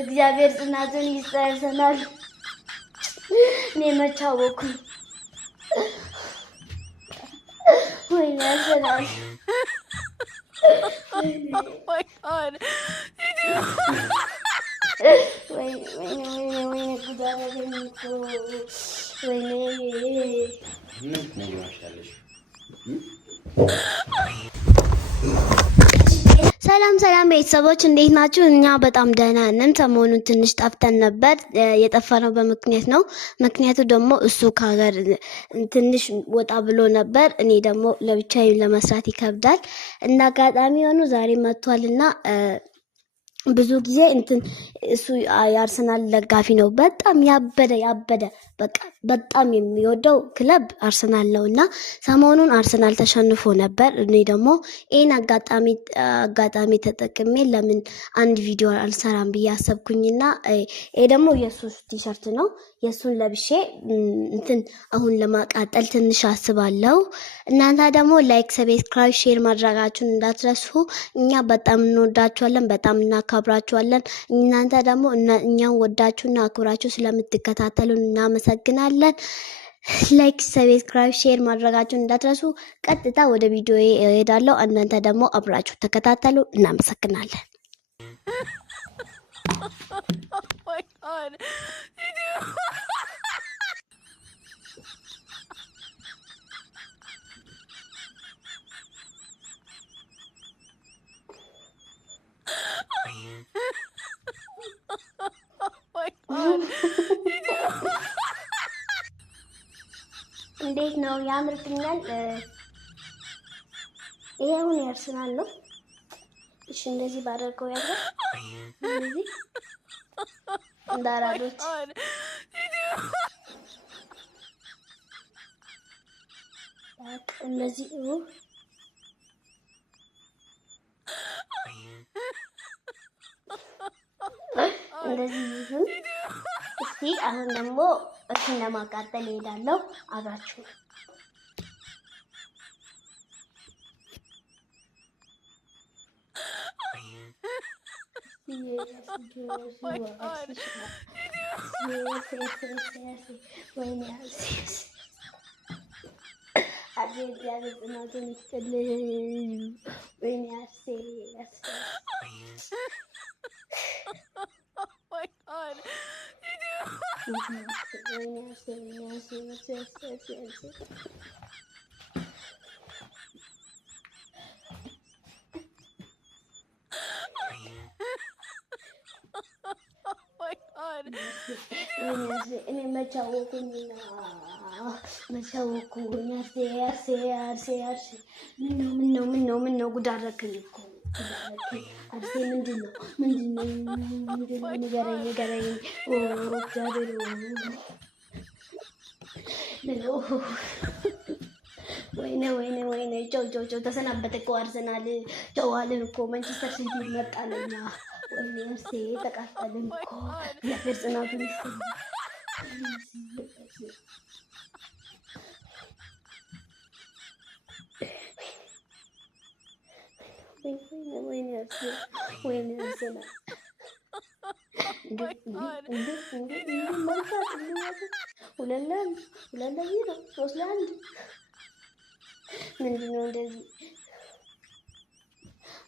እግዚአብሔር ጽናቱን ይስጠርሰናል። እኔ መቻወኩ ወይኔ አርሰናል my god. ወይኔ ጉዳይ አገኘኩ ወይኔ ምን ይዋሻለሽ? ሰላም ቤተሰቦች እንዴት ናችሁ? እኛ በጣም ደህና ነን። ሰሞኑን ትንሽ ጠፍተን ነበር። የጠፋነው በምክንያት ነው። ምክንያቱ ደግሞ እሱ ከሀገር ትንሽ ወጣ ብሎ ነበር። እኔ ደግሞ ለብቻዬ ለመስራት ይከብዳል። እንደ አጋጣሚ ሆኖ ዛሬ መጥቷልና ብዙ ጊዜ እሱ የአርሰናል ደጋፊ ነው። በጣም ያበደ በቃ በጣም የሚወደው ክለብ አርሰናል ነው እና ሰሞኑን አርሰናል ተሸንፎ ነበር። እኔ ደግሞ ይህን አጋጣሚ ተጠቅሜ ለምን አንድ ቪዲዮ አልሰራም ብዬ አሰብኩኝና ይሄ ደግሞ የእሱ ቲሸርት ነው። የእሱን ለብሼ አሁን ለማቃጠል ትንሽ አስባለሁ። እናንተ ደግሞ ላይክ፣ ሰብስክራይብ፣ ሼር ማድረጋችሁን እንዳትረሱ። እኛ በጣም እንወዳችኋለን፣ በጣም እናከብራችኋለን። እናንተ ደግሞ እኛን ወዳችሁና አክብራችሁ ስለምትከታተሉን እናመሰግናለን። ላይክ፣ ሰብስክራይብ፣ ሼር ማድረጋችሁን እንዳትረሱ። ቀጥታ ወደ ቪዲዮ እሄዳለሁ። እናንተ ደግሞ አብራችሁ ተከታተሉ። እናመሰግናለን። Oh my god. እንዴት ነው? ያምርብኛል። ይሄ አሁን ያርሰናል ነው። እሺ እንደዚህ ባደርገው ያለው እንደዚህ እንዳራዶች እንደዚህ እንደዚህ ይሁን። እስቲ አሁን ደግሞ እሱን ለማቃጠል እሄዳለሁ። አብራችሁ እኔ መቻወኩኝ ምነው ጉድ አደረክኝ እኮ አርሴ ምንድነው ንገረኝ እግዚአብሔር ወይኔ ጨው ተሰናበተ እኮ አርሰናል። ጨው አልን እኮ ማንቸስተር ሲቲ መጣለኛ። ወይኔ እርሴ ተቃጠልን እኮ። እግዚአብሔር ጽናቱን ይስጠን። ወይኔ አርሰናል ሁለት ለዜሮ 3-1 ምንድነው እንደዚህ?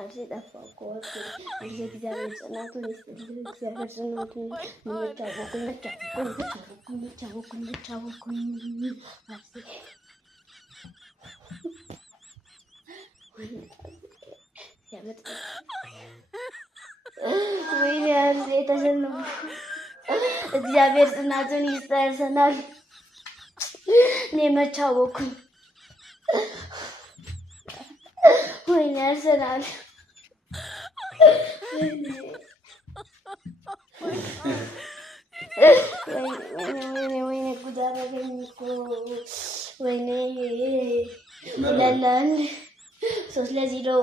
አርሴ ጠፋ እኮ እግዚአብሔር ጽናቱን ይስጥልኝ። እግዚአብሔር ጽናቱን መቻወኩኝ አርሴ ወይኔ አርሴ ተሸነፉ። እግዚአብሔር ጽናቱን ይስጠርሰናል። እኔ መቻወኩኝ ወይኔ አርሰናል ወይኔ ጉድ አደረገኝ እኮ ወይኔ 2-1 3-0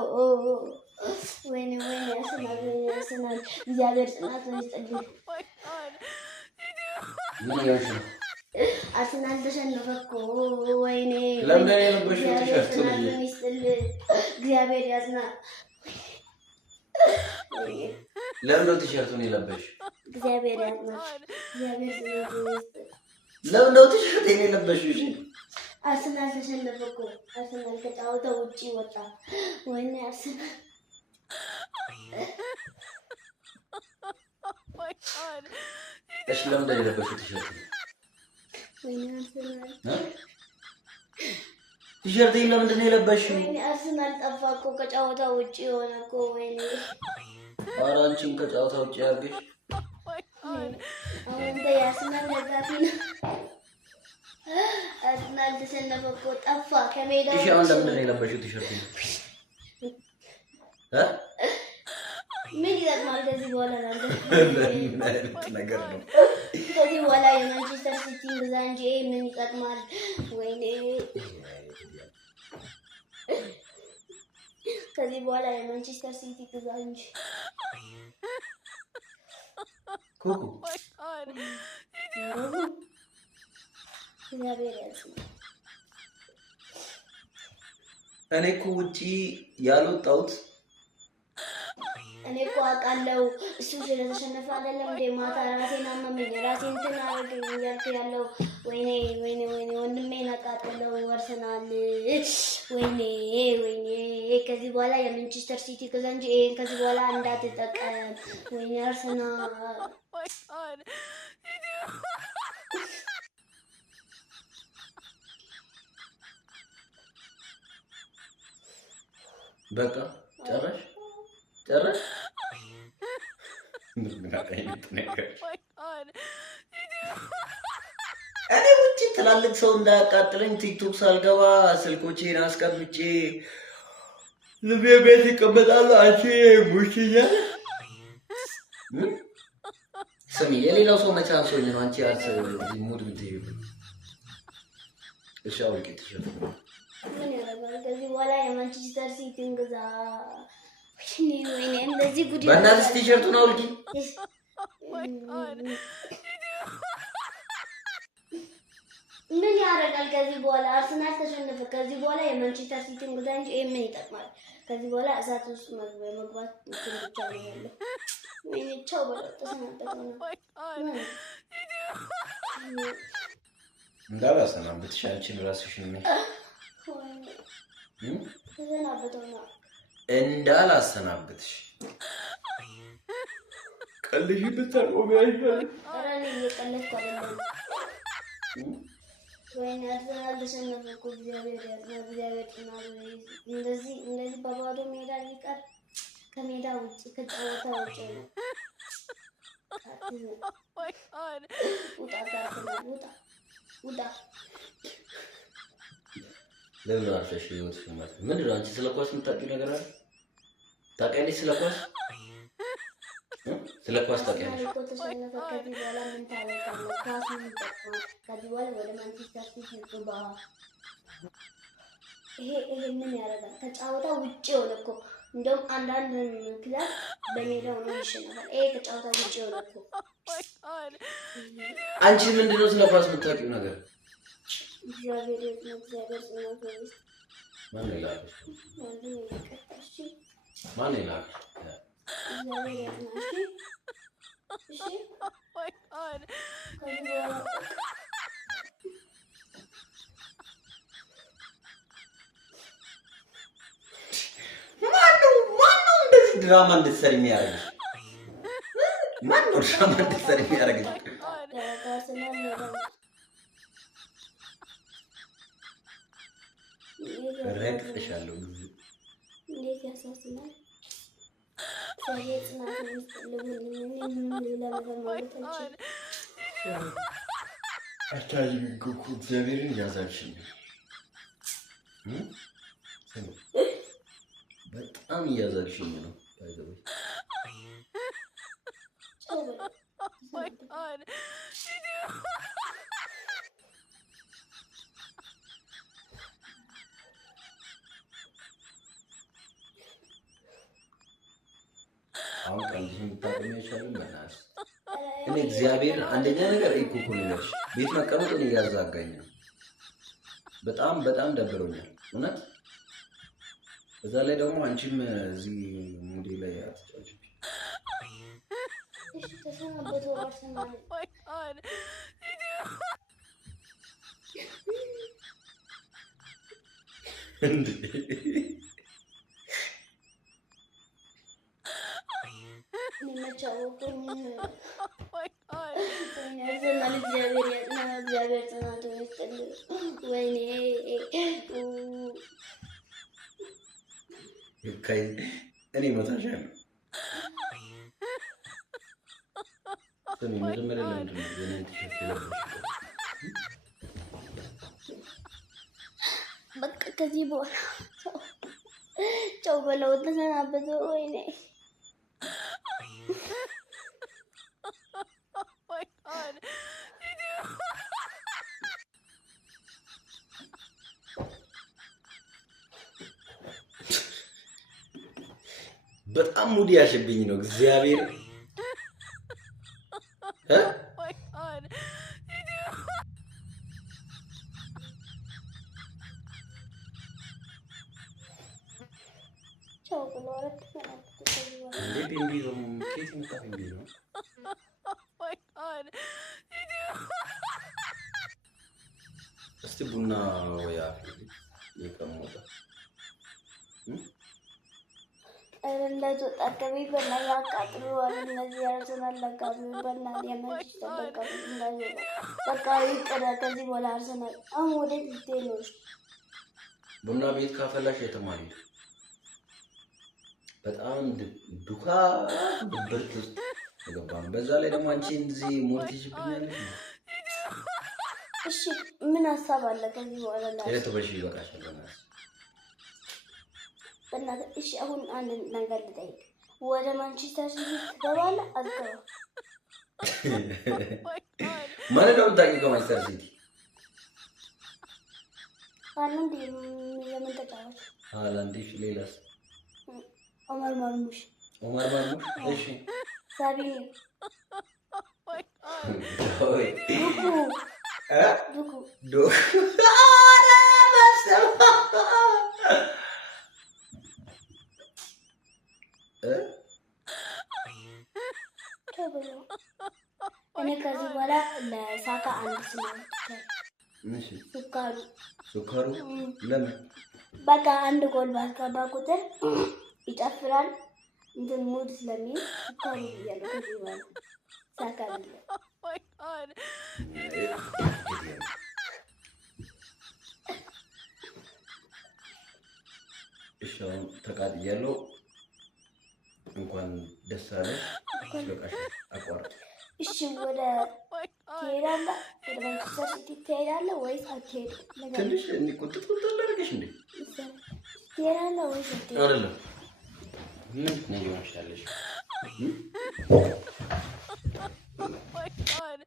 ወይኔ አርሰናል እግዚአብሔር ጽናቱን ይስጥልኝ። አርሰናል ተሸነፈ እኮ ወይኔ እግዚአብሔር ያዝናል። ለምን ቲሸርቱን የለበሽ? እግዚአብሔር ያድናሽ። እግዚአብሔር ዝናብ ለምን ነው ቲሸርቴን የለበሽው? እሺ አርሰናል ተሸነፈ እኮ። አርሰናል ከጨዋታ ውጪ ወጣ። ወይኔ አርሰናል my god. እሺ ለምን ነው የለበሽው ቲሸርት? ወይኔ አርሰናል ቲሸርቴን ለምንድን ነው የለበሽው? ወይኔ አርሰናል ጠፋ እኮ ከጨዋታ ውጪ ሆነ እኮ። ወይኔ ኧረ አንቺም ከጨዋታ ውጪ ያርግሽ። My god. አሁን የአርሰናል ደጋፊ ነው። አርሰናል ተሸነፈ እኮ ጠፋ ከሜዳ እሺ አሁን ለምንድን ነው የለበሽው ቲሸርት? ምን ይጠቅማል ከዚህ በኋላ ላንተ? ነገር ነው ከዚህ በኋላ የማንቸስተር ሲቲ ግዛ እንጂ ምን ይጠቅማል? ወይኔ ከዚህ በኋላ የማንቸስተር ሲቲ ግዛ እንጂ ኩኩ My god. እግዚአብሔር ያጽናው። እኔ እኮ ውጪ ያልወጣሁት እኔ እኮ አውቃለሁ እሱ ስለተሸነፈ አይደለም እንደ ማታ ራሴን አመመኝ ራሴን እንትን አደረገኝ እያልኩ ያለው። ወይኔ ወይኔ ወይኔ ወንድሜን አቃጠለው አርሰናል። ወይኔ ወይኔ ከዚህ በኋላ የማንቸስተር ሲቲ ግዛ እንጂ ይሄን ከዚህ በኋላ እንዳትጠቀም። ወይኔ አርሰናል My god. በቃ ጨረሽ ምን አይነት ነገር My god. እኔ ውጪ ትላልቅ ሰው እንዳያቃጥለኝ ቲክቶክ ሳልገባ ስልኮቼን አስቀምጬ ልቤ ቤት ይቀመጣሉ። አንቺ ሙሽኛ ስሚ፣ የሌላው ሰው መቼ አንሶኝ ነው አንቺ ሙድ ምትይው? እሺ አውልቂ ትሸፍ ምን ያደርጋል ከዚህ በኋላ የማንቸስተር ሲቲን ግዛ። ወይኔ እንደዚህ ጉድ በእናትሽ ቲሸርቱን አውልቂ። My god. ምን ያደርጋል ከዚህ በኋላ አርሰናል ተሸነፈ። ከዚህ በኋላ የማንቸስተር ሲቲን ግዛ እንጂ ይሄ ምን ይጠቅማል? ከዚህ በኋላ እሳት ውስጥ መግባት እንትን ብቻ ነው ያለው። ወይኔ ቻው በለው ተሰናበተው ነው። My god. እንዳላሰናብትሽ አንቺን ራስሽን ነው ተሰናበተው ነው እንዳላሰናብትሽ ቀልሽ ብታቆሚ አይሻልም? ኧረ እኔ እየቀለድኩ አይደለም። ወይኔ አርሰናል ተሸነፈ እኮ። እግዚአብሔር ያጽናው። እግዚአብሔር ጽናት እንደዚህ በባዶ ሜዳ ሊቀር ከሜዳ ውጭ ከጨዋታ ውጭ ነው። My god. ውጣ ከአርሰናል ውጣ ውጣ። ለምን አልፈሽ ህይወት ፍማት ምንድን ነው? አንቺ ስለ ኳስ የምታውቂው ነገር አለ? ታውቂያለሽ? ስለ ኳስ ታውቂያለሽ? እኮ ተሸነፈ። ከዚህ በኋላ ምን ታደርጋለህ? ኳስ ምን ይጠቅማል? ከዚህ በኋላ ወደ ማንቸስተር ሲቲ ግባ። ይሄ ምን ያደርጋል? ከጨዋታ ውጭ ሆነ እኮ። እንደውም አንዳንድ ክለብ በሜዳው ነው ይሸነፋል። ይሄ ከጨዋታ ውጭ ሆነ እኮ። My god. አንቺ ምንድን ነው ስለ ኳስ የምታውቂው ነገር? እግዚአብሔር ይመስገን። እግዚአብሔር ጽናት ይስጥ። ማን ይላልሽ? ወንድም ይቀጣሽ። ማን ይላልሽ? እግዚአብሔር ያጽናሽ። እሺ My god. ከዚህ በኋላ ማነው እንደዚህ ድራማ እንድትሰሪ የሚያደርግሽ? ማነው ድራማ እንድትሰሪ የሚያደርግሽ? ከአርሰናል ሜዳ ረግጥሻለሁ። እንዴት ያሳዝናል። እግዚአብሔር ጽናት ይስጥ። ምን ሌላ ነገር ማለት አልችልም። አታይም እኮ እግዚአብሔርን ያዛልሽኝ። በጣም እያዛልሽኝ ነው። ቻው በለው። My god. አሁን ቀልድሽን የምታቆሚ አይቻልም። በእናትሽ እኔ እግዚአብሔር አንደኛ ነገር እኮ ነገርሽ ቤት መቀመጡን እያዛጋኝ ነው። በጣም ደብሮኛል እውነት። በዛ ላይ ደግሞ አንቺም እዚህ ሙዴ ላይ አትጫወቺ። እሺ ተሰናበተው አርሰናል። Oh my god. እንዴ የሚመቻወቁኝ Oh my god. አርሰናል እግዚአብሔር ያጽና፣ እግዚአብሔር ጽናቱን ይስጥልኝ። ወይኔ እኔ መታሻለሁ። ስሚ መጀመሪያ ለምንድን ነው የኔን ቲሸርት የለበሽው? በቃ ከዚህ በኋላ ጨው በለው ተሰናበተው። ወይኔ Oh my god. በጣም ሙድ ያሽብኝ ነው እግዚአብሔር Oh my god. ጨው በለው አረ ተሰናበተው ከዚህ በኋላ እንዴ ቢንቢ ነው ኬት መጣ ቢንቢ ነው Oh my god. እስቲ ቡና ወያ ይቀመጣ እንደዚህ ወጣገቢ በላ ያቃጥሉዋል። እነዚህ አርሰናል ለጋቢ በላ የማንቸስተር ደጋፊ እንደዚህ በቃ ይቅር። ከዚህ በኋላ አርሰናል አሁን ወዴት ልትሄድ ነው? ቡና ቤት ካፈላሽ የተማሪ በጣም ዱካ ብርት ውስጥ ተገባን። በዛ ላይ ደግሞ አንቺ እንደዚህ ሞርቲጅ ብኛለሽ። እሺ ምን ሀሳብ አለ ከዚህ በኋላ ላይ? ተበሽ ይበቃሻል በእናትሽ። በእናትህ እሺ አሁን አንድ ነገር ልጠይቅ። ወደ ማንቸስተር ሲቲ ትገባለህ አትገባም? ማለት ነው የምታውቂው ማንቸስተር ሲቲ ሃላንድ የምን ተጫዋች? ሃላንድ። ሌላስ? ኦማር ማርሙሽ። ኦማር ማርሙሽ። እሺ ሳቢኞ። ኦይ ዱኩ ዱኩ ኧረ በስመ አብ እኔ ከዚህ በኋላ ለሳካ አንድ ስም አውጥቻለሁ። እሺ ሱካሩ። ሱካሩ ለምን? በቃ አንድ ጎል ባስገባ ቁጥር ይጨፍራል እንትን ሙድ ስለሚይዝ ሱካሩ እያለ ከዚህ በኋላ ሳካ አይደለም። Oh my god. እሺ አሁን ተቃጥያለሁ። እንኳን ደስ አለሽ። በቃሽ አቋርጥ። እሺ ወደ ትሄዳለህ? ወደ ማንቸስተር ሲቲ ትሄዳለህ ወይስ አትሄድም? ትንሽ ቁጥጥ ላደርግሽ እንዴ? ትሄዳለህ ወይስ አትሄድም? አይደለም ምንድን ነው እየሆንሽ ያለሽው? Oh my god.